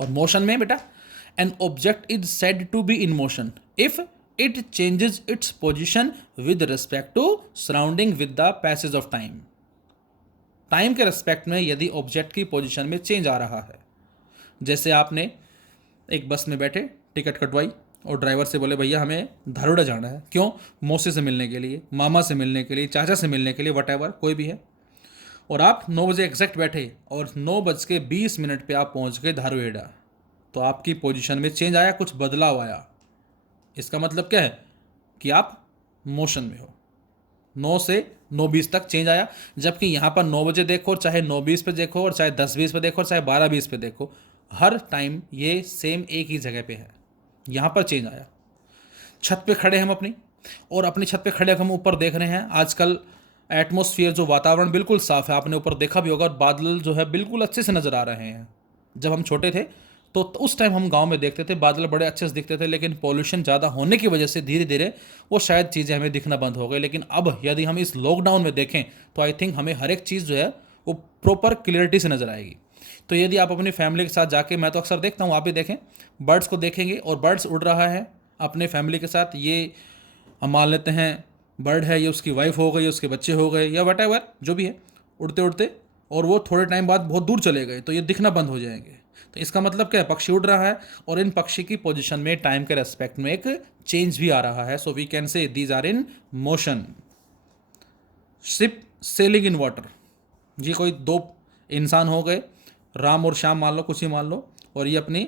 और मोशन में बेटा An object is said to be in motion if it changes its position with respect to surrounding with the passage of time. Time के रेस्पेक्ट में यदि ऑब्जेक्ट की पोजीशन में चेंज आ रहा है, जैसे आपने एक बस में बैठे, टिकट कटवाई और ड्राइवर से बोले भैया हमें धारूड़ा जाना है, क्यों? मौसी से मिलने के लिए, मामा से मिलने के लिए, चाचा से मिलने के लिए, वट कोई भी है, और आप 9 बजे एग्जैक्ट बैठे और 9:20 पे आप पहुंच गए धारूहेड़ा, तो आपकी पोजीशन में चेंज आया, कुछ बदलाव आया। इसका मतलब क्या है कि आप मोशन में हो। 9 से 9:20 तक चेंज आया, जबकि यहाँ पर 9 बजे देखो, चाहे 9:20 पे देखो, और चाहे 10:20 पे देखो, चाहे 12:20 पे देखो, हर टाइम ये सेम एक ही जगह पे है। यहाँ पर चेंज आया। छत पे खड़े हम अपनी, और अपनी छत पे खड़े हम ऊपर देख रहे हैं। आजकल एटमॉस्फेयर जो वातावरण बिल्कुल साफ़ है, आपने ऊपर देखा भी होगा, और बादल जो है बिल्कुल अच्छे से नज़र आ रहे हैं। जब हम छोटे थे तो उस टाइम हम गांव में देखते थे, बादल बड़े अच्छे से दिखते थे, लेकिन पॉल्यूशन ज़्यादा होने की वजह से धीरे धीरे वो शायद चीज़ें हमें दिखना बंद हो गई। लेकिन अब यदि हम इस लॉकडाउन में देखें तो आई थिंक हमें हर एक चीज़ जो है वो प्रॉपर क्लियरिटी से नज़र आएगी। तो यदि आप अपनी फैमिली के साथ जाके, मैं तो अक्सर देखता हूँ, आप भी देखें, बर्ड्स को देखेंगे और बर्ड्स उड़ रहा है अपने फैमिली के साथ, ये हम मान लेते हैं बर्ड है, ये उसकी वाइफ हो गई, उसके बच्चे हो गए, या वट जो भी है, उड़ते उड़ते, और वो थोड़े टाइम बाद बहुत दूर चले गए, तो ये दिखना बंद हो जाएंगे। तो इसका मतलब क्या है? पक्षी उड़ रहा है और इन पक्षी की पोजीशन में टाइम के रेस्पेक्ट में एक चेंज भी आ रहा है। So we can say these are in motion. Ship sailing in water, जी कोई दो इंसान हो गए, राम और श्याम मान लो, कुछ ही मान लो, और ये अपनी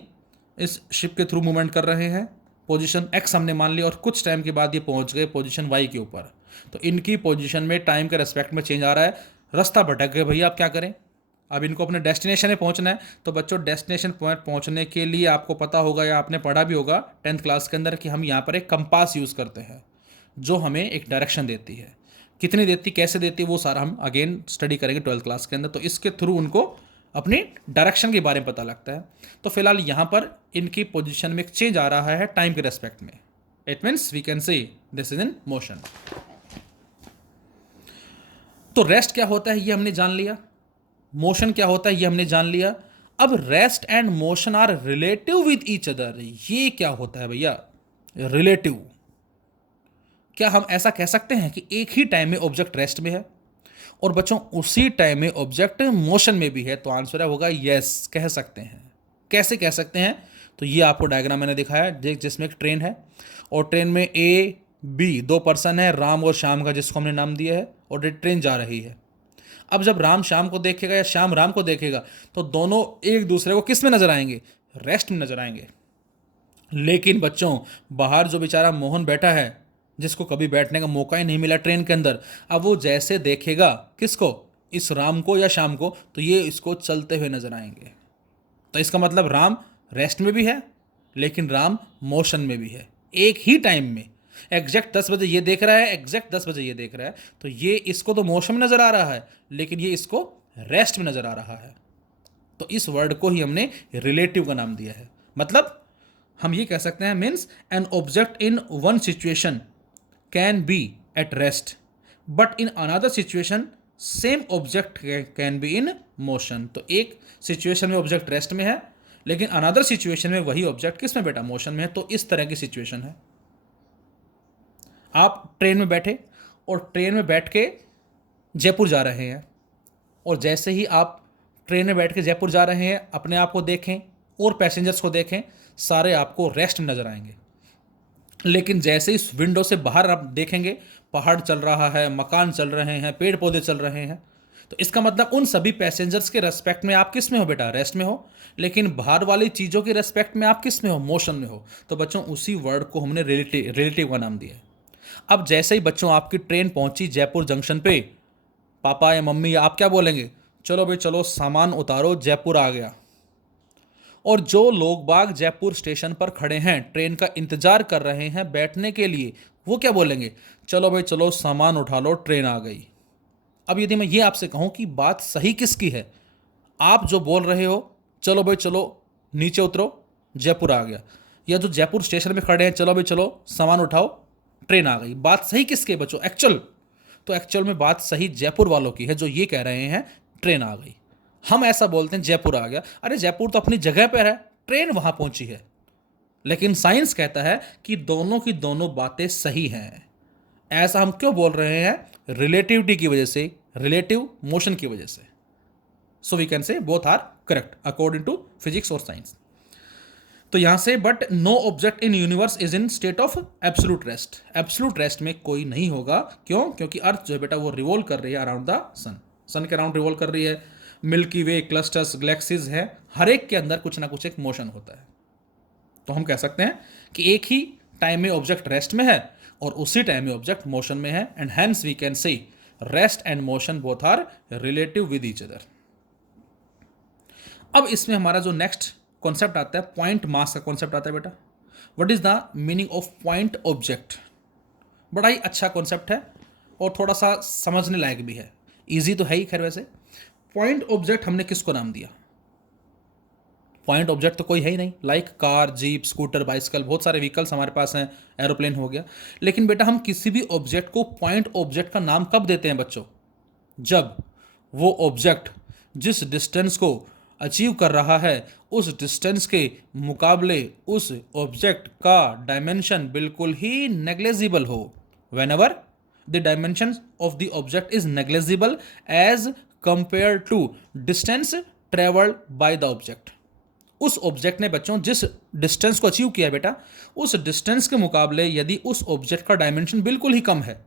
इस शिप के थ्रू मूवमेंट कर रहे हैं। पोजीशन एक्स हमने मान ली और कुछ टाइम के बाद ये पहुंच गए पोजीशन वाई के ऊपर। तो इनकी पोजीशन में टाइम के रेस्पेक्ट में चेंज आ रहा है। रास्ता भटक गए भैया, आप क्या करें? अब इनको अपने डेस्टिनेशन में पहुंचना है। तो बच्चों, डेस्टिनेशन पॉइंट पहुंचने के लिए आपको पता होगा या आपने पढ़ा भी होगा 10th क्लास के अंदर कि हम यहाँ पर एक कंपास यूज़ करते हैं जो हमें एक डायरेक्शन देती है। कितनी देती, कैसे देती, वो सारा हम अगेन स्टडी करेंगे 12th क्लास के अंदर। तो इसके थ्रू उनको अपनी डायरेक्शन के बारे में पता लगता है। तो फिलहाल यहाँ पर इनकी पोजीशन में एक चेंज आ रहा है टाइम के रेस्पेक्ट में। It means we can say this is in motion. तो रेस्ट क्या होता है ये हमने जान लिया, मोशन क्या होता है ये हमने जान लिया। अब rest and motion are relative with each other. ये क्या होता है भैया? रिलेटिव। क्या हम ऐसा कह सकते हैं कि एक ही टाइम में ऑब्जेक्ट रेस्ट में है और बच्चों उसी टाइम में ऑब्जेक्ट मोशन में भी है? तो आंसर होगा यस, कह सकते हैं। कैसे कह सकते हैं? तो ये आपको डायग्राम मैंने दिखाया, जिसमें एक ट्रेन है और ट्रेन में ए बी 2 पर्सन है, राम और श्याम का, जिसको हमने नाम दिया है, और ट्रेन जा रही है। अब जब राम श्याम को देखेगा या श्याम राम को देखेगा तो दोनों एक दूसरे को किस में नजर आएंगे? रेस्ट में नजर आएंगे। लेकिन बच्चों, बाहर जो बेचारा मोहन बैठा है, जिसको कभी बैठने का मौका ही नहीं मिला ट्रेन के अंदर, अब वो जैसे देखेगा किसको, इस राम को या श्याम को, तो ये इसको चलते हुए नजर आएंगे। तो इसका मतलब राम रेस्ट में भी है लेकिन राम मोशन में भी है। एक ही टाइम में एग्जैक्ट 10 बजे ये देख रहा है, एग्जैक्ट 10 बजे ये देख रहा है, तो ये इसको तो मोशन में नजर आ रहा है लेकिन ये इसको रेस्ट में नजर आ रहा है। तो इस वर्ड को ही हमने रिलेटिव का नाम दिया है। मतलब हम ये कह सकते हैं, means an object in one situation can be at rest but in another situation same object can be in motion. तो एक सिचुएशन में ऑब्जेक्ट रेस्ट में है लेकिन अनदर सिचुएशन में वही ऑब्जेक्ट किस में बेटा? मोशन में है। तो इस तरह की सिचुएशन है। आप ट्रेन में बैठे और ट्रेन में बैठ के जयपुर जा रहे हैं, और जैसे ही आप ट्रेन में बैठ के जयपुर जा रहे हैं, अपने आप को देखें और पैसेंजर्स को देखें, सारे आपको रेस्ट में नजर आएंगे। लेकिन जैसे ही विंडो से बाहर आप देखेंगे, पहाड़ चल रहा है, मकान चल रहे हैं, पेड़ पौधे चल रहे हैं, तो इसका मतलब उन सभी पैसेंजर्स के रेस्पेक्ट में आप किस में हो बेटा? रेस्ट में हो। लेकिन बाहर वाली चीज़ों के रेस्पेक्ट में आप किस में हो? मोशन में हो। तो बच्चों, उसी वर्ड को हमने रिलेटिव का नाम दिया है। अब जैसे ही बच्चों आपकी ट्रेन पहुंची जयपुर जंक्शन पे, पापा या मम्मी या आप क्या बोलेंगे? चलो भाई चलो, सामान उतारो, जयपुर आ गया। और जो लोग बाग जयपुर स्टेशन पर खड़े हैं, ट्रेन का इंतजार कर रहे हैं बैठने के लिए, वो क्या बोलेंगे? चलो भाई चलो, सामान उठा लो, ट्रेन आ गई। अब यदि मैं ये आपसे कहूं कि बात सही किसकी है, आप जो बोल रहे हो चलो भाई चलो नीचे उतरो, जयपुर आ गया, या जो जयपुर स्टेशन में खड़े हैं, चलो भाई चलो सामान उठाओ, ट्रेन आ गई, बात सही किसके बच्चों? एक्चुअल। तो एक्चुअल में बात सही जयपुर वालों की है जो ये कह रहे हैं ट्रेन आ गई। हम ऐसा बोलते हैं जयपुर आ गया। अरे जयपुर तो अपनी जगह पर है, ट्रेन वहां पहुंची है। लेकिन साइंस कहता है कि दोनों की दोनों बातें सही हैं। ऐसा हम क्यों बोल रहे हैं? रिलेटिविटी की वजह से, रिलेटिव मोशन की वजह से। So we can say both are correct according to physics और साइंस। तो यहां से but no object in universe is in state of absolute rest. Absolute rest में कोई नहीं होगा। क्यों? क्योंकि अर्थ जो है बेटा वो रिवॉल्व कर रही है अराउंड द सन, सन के अराउंड रिवॉल्व कर रही है। मिल्की वे, क्लस्टर्स, गैलेक्सीज है, हर एक के अंदर कुछ ना कुछ एक मोशन होता है। तो हम कह सकते हैं कि एक ही टाइम में ऑब्जेक्ट रेस्ट में है और उसी टाइम में ऑब्जेक्ट मोशन में है, and hence we can say rest and motion both are relative with each other. अब इसमें हमारा जो नेक्स्ट कॉन्सेप्ट आता है, पॉइंट मास का कॉन्सेप्ट आता है बेटा। What is the meaning of point object? बड़ा ही अच्छा कॉन्सेप्ट है और थोड़ा सा समझने लायक भी है, इजी तो है ही खैर। वैसे पॉइंट ऑब्जेक्ट हमने किसको नाम दिया? पॉइंट ऑब्जेक्ट तो कोई है ही नहीं, like car, jeep, scooter, bicycle, बहुत सारे व्हीकल्स हमारे पास हैं, एरोप्लेन हो गया। लेकिन बेटा हम किसी भी ऑब्जेक्ट को पॉइंट ऑब्जेक्ट का नाम कब देते हैं बच्चों? जब वो ऑब्जेक्ट जिस डिस्टेंस को अचीव कर रहा है उस डिस्टेंस के मुकाबले उस ऑब्जेक्ट का डायमेंशन बिल्कुल ही नेग्लेजिबल हो। Whenever the dimension of the object is negligible as compared to distance travelled by the object. उस ऑब्जेक्ट ने बच्चों जिस डिस्टेंस को अचीव किया बेटा, उस डिस्टेंस के मुकाबले यदि उस ऑब्जेक्ट का डायमेंशन बिल्कुल ही कम है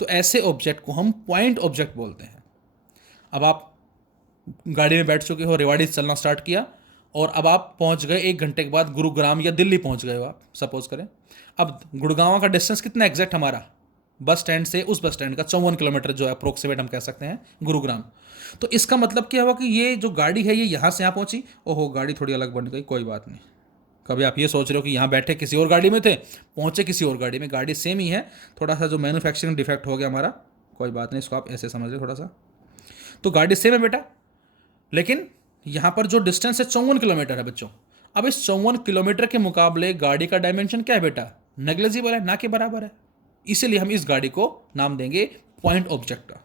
तो ऐसे ऑब्जेक्ट को हम पॉइंट ऑब्जेक्ट बोलते हैं। अब आप गाड़ी में बैठ चुके हो, रेवाड़ी से चलना स्टार्ट किया और अब आप पहुंच गए 1 घंटे के बाद गुरुग्राम या दिल्ली पहुंच गए हो आप, सपोज करें। अब गुड़गांव का डिस्टेंस कितना एग्जैक्ट हमारा? बस स्टैंड से उस बस स्टैंड का 54 किलोमीटर जो है अप्रोक्सीमेट हम कह सकते हैं गुरुग्राम। तो इसका मतलब क्या हुआ कि ये जो गाड़ी है ये यहाँ से यहाँ पहुंची, ओहो गाड़ी थोड़ी अलग बन गई, कोई बात नहीं। कभी आप ये सोच रहे हो कि यहाँ बैठे किसी और गाड़ी में थे, पहुंचे किसी और गाड़ी में, गाड़ी सेम ही है, थोड़ा सा जो मैन्युफैक्चरिंग डिफेक्ट हो गया हमारा, कोई बात नहीं, इसको आप ऐसे समझ लो थोड़ा सा। तो गाड़ी सेम है बेटा, लेकिन यहाँ पर जो डिस्टेंस है 54 किलोमीटर है बच्चों। अब इस 54 किलोमीटर के मुकाबले गाड़ी का डायमेंशन क्या है बेटा? नेग्लेजिबल है, ना के बराबर है। इसीलिए हम इस गाड़ी को नाम देंगे पॉइंट ऑब्जेक्ट का।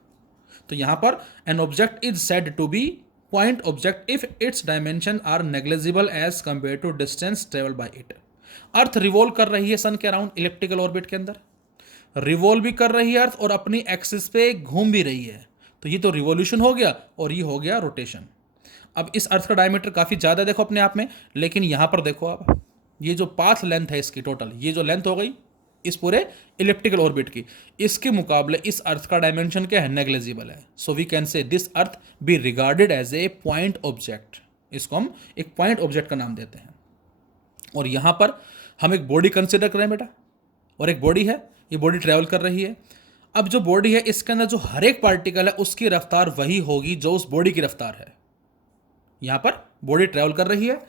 तो यहाँ पर an object is said to be point object if its dimension are negligible as compared to distance travel by it. Earth revolve कर रही है सन के अराउंड इलिप्टिकल ऑर्बिट के अंदर, रिवॉल्व भी कर रही है अर्थ और अपनी एक्सिस पे घूम भी रही है। तो ये तो रिवॉल्यूशन हो गया और ये हो गया रोटेशन। अब इस अर्थ का डायमीटर काफ़ी ज़्यादा देखो अपने आप में, लेकिन यहाँ पर देखो आप, ये जो पाथ लेंथ है इसकी टोटल, ये जो लेंथ हो गई इस पूरे इलिप्टिकल ऑर्बिट की, इसके मुकाबले इस अर्थ का डायमेंशन क्या है? नेग्लेजिबल है। So we can say this earth be regarded as a point object. इसको हम एक पॉइंट ऑब्जेक्ट का नाम देते हैं। और यहाँ पर हम एक बॉडी कंसिडर करें बेटा, और एक बॉडी है, ये बॉडी ट्रेवल कर रही है। अब जो बॉडी है इसके अंदर जो हर एक पार्टिकल है उसकी रफ्तार वही होगी जो उस बॉडी की रफ्तार है। यहाँ पर बॉडी ट्रेवल कर रही है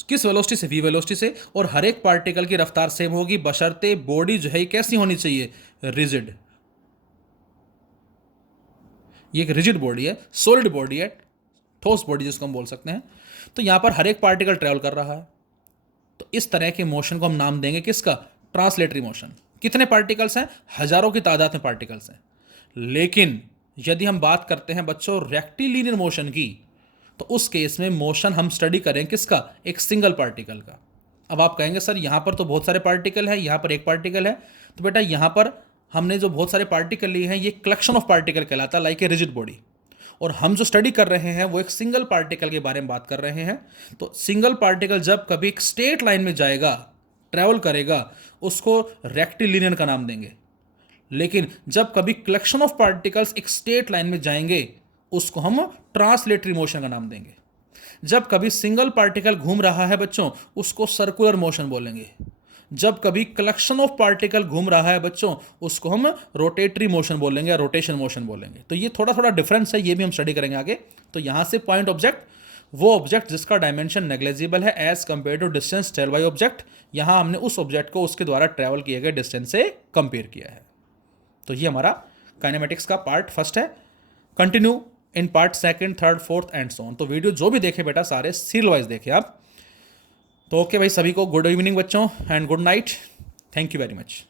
किस वेलोसिटी से? v वेलोसिटी से, और हर एक पार्टिकल की रफ्तार सेम होगी बशर्ते बॉडी जो है कैसी होनी चाहिए? रिजिड। ये एक रिजिड बॉडी है, सॉलिड बॉडी है, ठोस बॉडी जिसको हम बोल सकते हैं। तो यहाँ पर हर एक पार्टिकल ट्रेवल कर रहा है, तो इस तरह के मोशन को हम नाम देंगे किसका? Translatory motion. कितने पार्टिकल्स हैं? हजारों की तादाद में पार्टिकल्स हैं। लेकिन यदि हम बात करते हैं बच्चों रेक्टिलिनियर मोशन की, तो उस केस में मोशन हम स्टडी करें किसका? एक सिंगल पार्टिकल का। अब आप कहेंगे सर यहाँ पर तो बहुत सारे पार्टिकल हैं, यहाँ पर एक पार्टिकल है। तो बेटा यहाँ पर हमने जो बहुत सारे पार्टिकल लिए हैं ये कलेक्शन ऑफ पार्टिकल कहलाता है, लाइक ए रिजिड बॉडी। और हम जो स्टडी कर रहे हैं वो एक सिंगल पार्टिकल के बारे में बात कर रहे हैं। तो सिंगल पार्टिकल जब कभी एक स्ट्रेट लाइन में जाएगा, ट्रैवल करेगा, उसको रेक्टिलिनियर का नाम देंगे। लेकिन जब कभी कलेक्शन ऑफ पार्टिकल्स एक स्ट्रेट लाइन में जाएंगे उसको हम ट्रांसलेटरी मोशन का नाम देंगे। जब कभी सिंगल पार्टिकल घूम रहा है बच्चों उसको सर्कुलर मोशन बोलेंगे। जब कभी कलेक्शन ऑफ पार्टिकल घूम रहा है बच्चों उसको हम रोटेटरी मोशन बोलेंगे या रोटेशन मोशन बोलेंगे। तो ये थोड़ा थोड़ा डिफरेंस है, ये भी हम स्टडी करेंगे आगे। तो यहाँ से पॉइंट ऑब्जेक्ट वो ऑब्जेक्ट जिसका डायमेंशन नेग्लेजिबल है as compared to distance travel by object. यहाँ हमने उस ऑब्जेक्ट को उसके द्वारा ट्रेवल किए गए डिस्टेंस से कंपेयर किया है। तो ये हमारा काइनेमेटिक्स का पार्ट फर्स्ट है। Continue in part second, third, fourth and so on. तो वीडियो जो भी देखे बेटा सारे सीरियल वाइज देखे आप। तो ओके भाई, सभी को गुड इवनिंग बच्चों and good night. Thank you very much.